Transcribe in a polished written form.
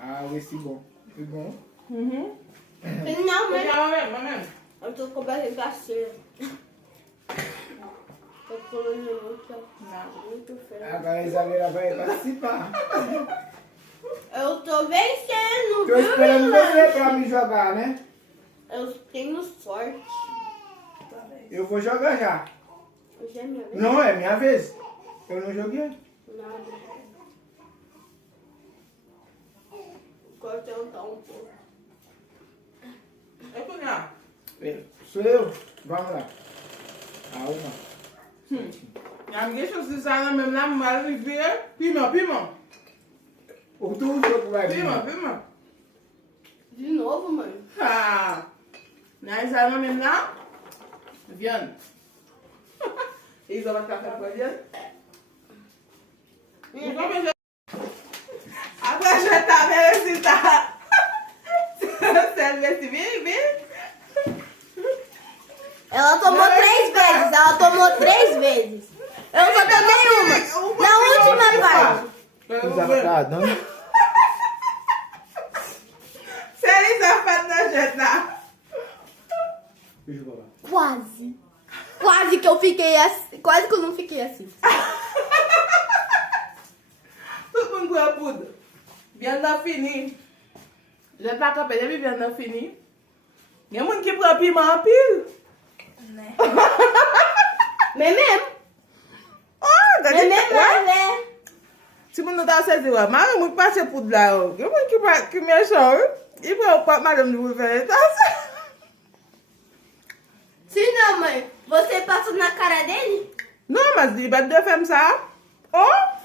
Ah, esse bom. Foi bom. Uhum. Não, mãe. Mamãe. Eu tô com a barriga cheia. Tô colando muito feio. Agora a Isabela vai participar. Eu tô vencendo, Tô viu, esperando Milana? você pra me jogar, né? Eu tenho sorte. Eu vou jogar já. Hoje é minha vez. Não, é minha vez. Eu não joguei. Nada. Vou tentar um pouco. É cunhar. Sou eu. Vamos lá. A uma. Minha amiga, deixa eu usar na mesma namorada e ver. Pima. O tu jogo vai vir. Pima. De novo, mãe. Ah. Nós já não me dá. Viane. Isa vai ficar com a Viane. Agora já tá vendo se tá. Você vê se vem. Ela tomou 3 vezes. Ela tomou 3 vezes. Eu só tomei uma. Na última parte. Desafado. Sério, safado na jantar. Deixa eu jogar. Quase. Quase que eu fiquei assim. Quase que eu não fiquei assim. Todo mundo com a puda. Viande da fininho. Já tá com a pele, viande da fininho. Tem muito que pra pima a pila. Né? Mesmo. Ah, É mesmo, né? Se não dá certo, mas muito pra ser pudo lá. Eu muito que me achou. E pra eu pôr mais no velho. Se não, mãe. Você passou na cara dele? Não, mas ele vai defender, sabe? Oh!